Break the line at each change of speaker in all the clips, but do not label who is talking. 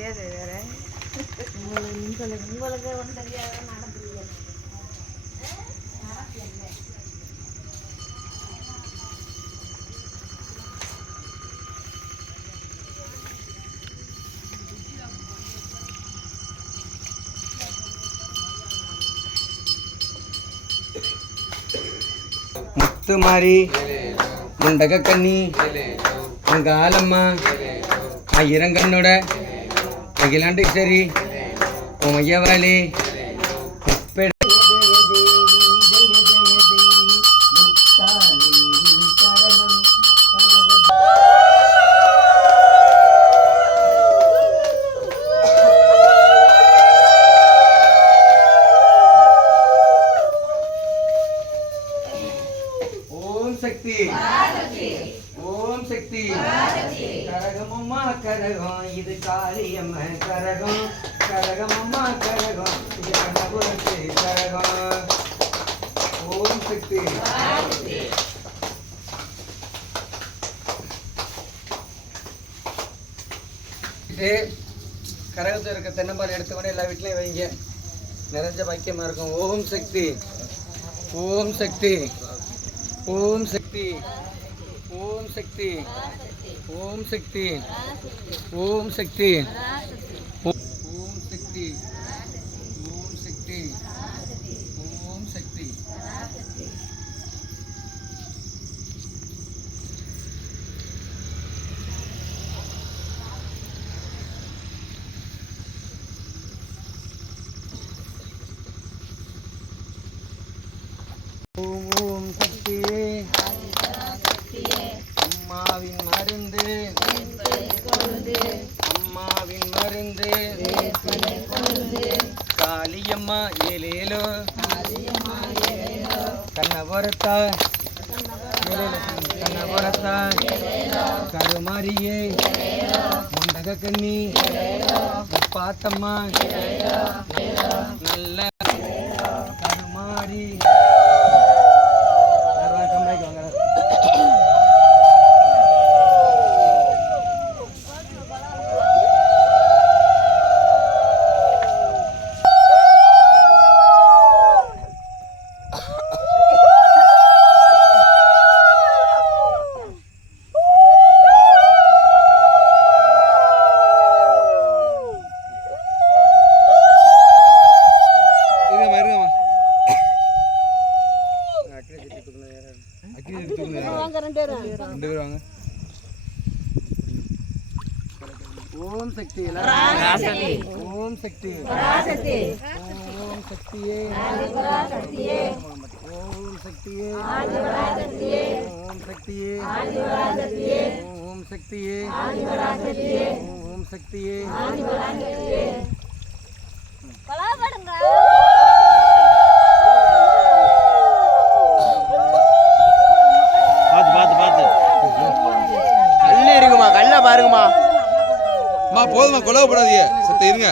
தெரியாது வேற
உங்களுக்கு உங்களுக்கு ஒன்றும் தெரியாது
நடந்துருக்க ముత్తు మరి అఖిలాంటేశ్వరి ఉమయ్యవాలి ముప్పేడు ఓం శక్తి ஓம் சக்தி. கரகமம்மா கரகம் இது காளியம்ம கரகம். கரகமம்மா கரகம். இது கண்ணபுரத்து கரகம். ஓம் சக்தி. இது கரகத்தில் இருக்க தென்னம்பால் எடுத்த உடனே எல்லா வீட்லையும் வைங்க. நிறைஞ்ச பாக்கியமா இருக்கும். ஓம் சக்தி. ஓம் சக்தி. ஓம் சக்தி. शक्ति। ओम शक्ति। ओम शक्ति। ओम शक्ति। ओम शक्ति। ओम शक्ति। ओम ओम शक्ति। மருந்து அம்மாவின் மருந்து காளியம்மா ஏலேலோ கண்ணபுரத்தா கண்ணபுரத்தா கருமாரியே முண்டக கண்ணி பாத்தம்மா
பேர் வாங்க.
ஓம் சக்தி எல்லாரும் ஓம் சக்தி. ஓம் சக்தியே. ஓம் சக்தியே. ஓம் சக்தியே. ஓம் சக்தியே. ஓம் சக்தியே.
அம்மா போதுமா கொலவப்படாதீங்க சத்த இருங்க.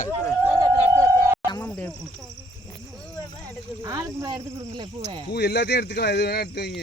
பூ எல்லாத்தையும் எடுத்துக்கலாம். எது வேணா எடுத்து வைங்க